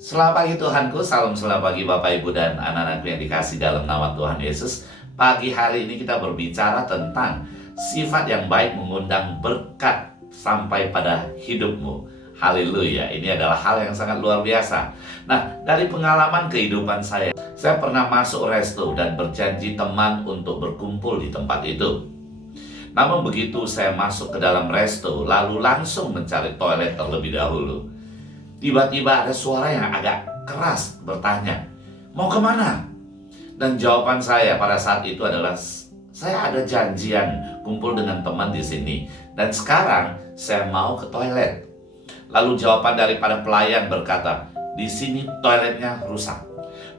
Selamat pagi Tuhanku, salam selamat pagi Bapak Ibu dan anak-anakku yang dikasih dalam nama Tuhan Yesus. Pagi hari ini kita berbicara tentang sifat yang baik mengundang berkat sampai pada hidupmu. Haleluya, ini adalah hal yang sangat luar biasa. Nah, dari pengalaman kehidupan saya pernah masuk resto dan berjanji teman untuk berkumpul di tempat itu. Namun begitu saya masuk ke dalam resto, lalu langsung mencari toilet terlebih dahulu. Tiba-tiba ada suara yang agak keras bertanya, "Mau kemana?" Dan jawaban saya pada saat itu adalah, "Saya ada janjian kumpul dengan teman di sini, dan sekarang saya mau ke toilet." Lalu jawaban daripada pelayan berkata, "Di sini toiletnya rusak."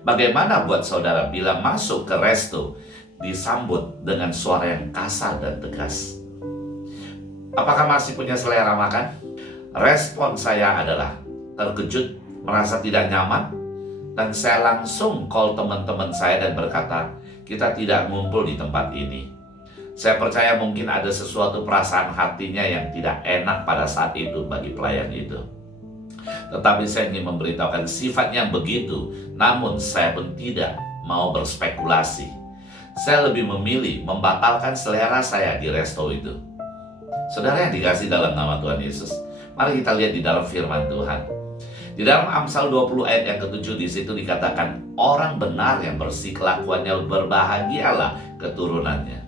Bagaimana buat saudara bila masuk ke resto disambut dengan suara yang kasar dan tegas? Apakah masih punya selera makan? Respon saya adalah terkejut, merasa tidak nyaman, dan saya langsung call teman-teman saya dan berkata, "Kita tidak ngumpul di tempat ini." Saya percaya mungkin ada sesuatu perasaan hatinya yang tidak enak pada saat itu bagi pelayan itu. Tetapi saya ingin memberitahukan sifatnya begitu, namun saya pun tidak mau berspekulasi. Saya lebih memilih membatalkan selera saya di resto itu. Saudara yang dikasih dalam nama Tuhan Yesus, mari kita lihat di dalam firman Tuhan. Di dalam Amsal 20 ayat yang ke-7 di situ dikatakan, orang benar yang bersih kelakuannya berbahagialah keturunannya.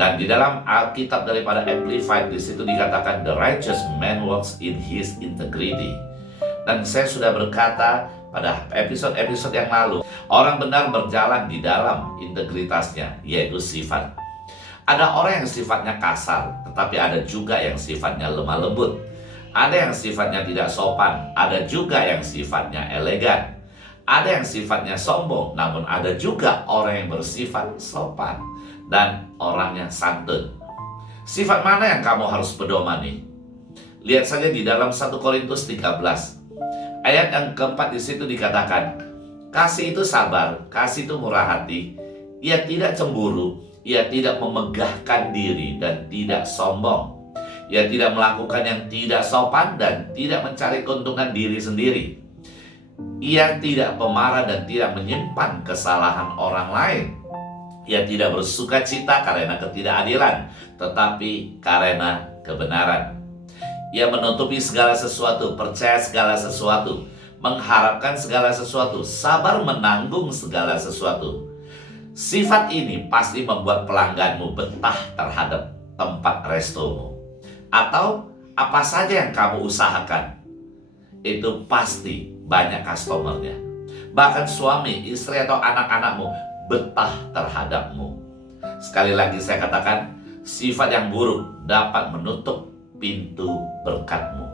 Dan di dalam Alkitab daripada Amplified di situ dikatakan, the righteous man walks in his integrity. Dan saya sudah berkata pada episode-episode yang lalu, orang benar berjalan di dalam integritasnya, yaitu sifat. Ada orang yang sifatnya kasar, tetapi ada juga yang sifatnya lemah lembut. Ada yang sifatnya tidak sopan, ada juga yang sifatnya elegan. Ada yang sifatnya sombong, namun ada juga orang yang bersifat sopan dan orang yang santun. Sifat mana yang kamu harus pedomani? Lihat saja di dalam 1 Korintus 13. Ayat yang keempat di situ dikatakan, kasih itu sabar, kasih itu murah hati, ia tidak cemburu, ia tidak memegahkan diri dan tidak sombong. Ia tidak melakukan yang tidak sopan dan tidak mencari keuntungan diri sendiri. Ia tidak pemarah dan tidak menyimpan kesalahan orang lain. Ia tidak bersuka cita karena ketidakadilan, tetapi karena kebenaran. Ia menutupi segala sesuatu, percaya segala sesuatu, mengharapkan segala sesuatu, sabar menanggung segala sesuatu. Sifat ini pasti membuat pelangganmu betah terhadap tempat restomu. Atau apa saja yang kamu usahakan, itu pasti banyak customernya. Bahkan suami, istri atau anak-anakmu betah terhadapmu. Sekali lagi saya katakan, sifat yang buruk dapat menutup pintu berkatmu.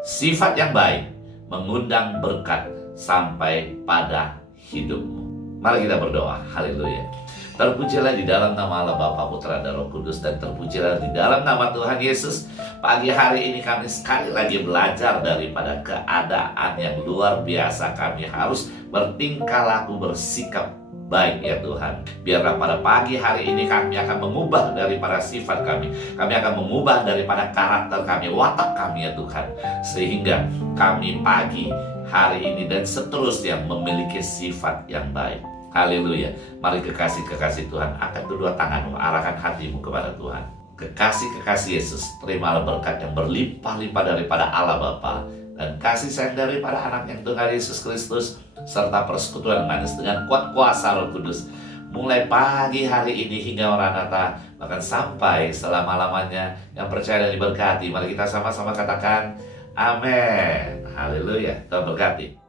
Sifat yang baik mengundang berkat sampai pada hidupmu. Mari kita berdoa. Haleluya. Terpujilah di dalam nama Allah Bapa, Putra, dan Roh Kudus, dan terpujilah di dalam nama Tuhan Yesus. Pagi hari ini kami sekali lagi belajar daripada keadaan yang luar biasa. Kami harus bertingkah laku, bersikap baik ya Tuhan. Biarlah pada pagi hari ini kami akan mengubah daripada sifat kami. Kami akan mengubah daripada karakter kami, watak kami ya Tuhan. Sehingga kami pagi hari ini dan seterusnya memiliki sifat yang baik. Haleluya. Mari kekasih-kekasih Tuhan, angkat kedua tanganmu, arahkan hatimu kepada Tuhan. Kekasih-kekasih Yesus, terimalah berkat yang berlimpah-limpah daripada Allah Bapa, dan kasih sayang daripada anaknya Tuhan Yesus Kristus, serta persekutuan manis dengan kuat kuasa Roh Kudus, mulai pagi hari ini hingga Maranatha, bahkan sampai selama-lamanya. Yang percaya dan diberkati, mari kita sama-sama katakan amin. Haleluya. Tuhan berkati.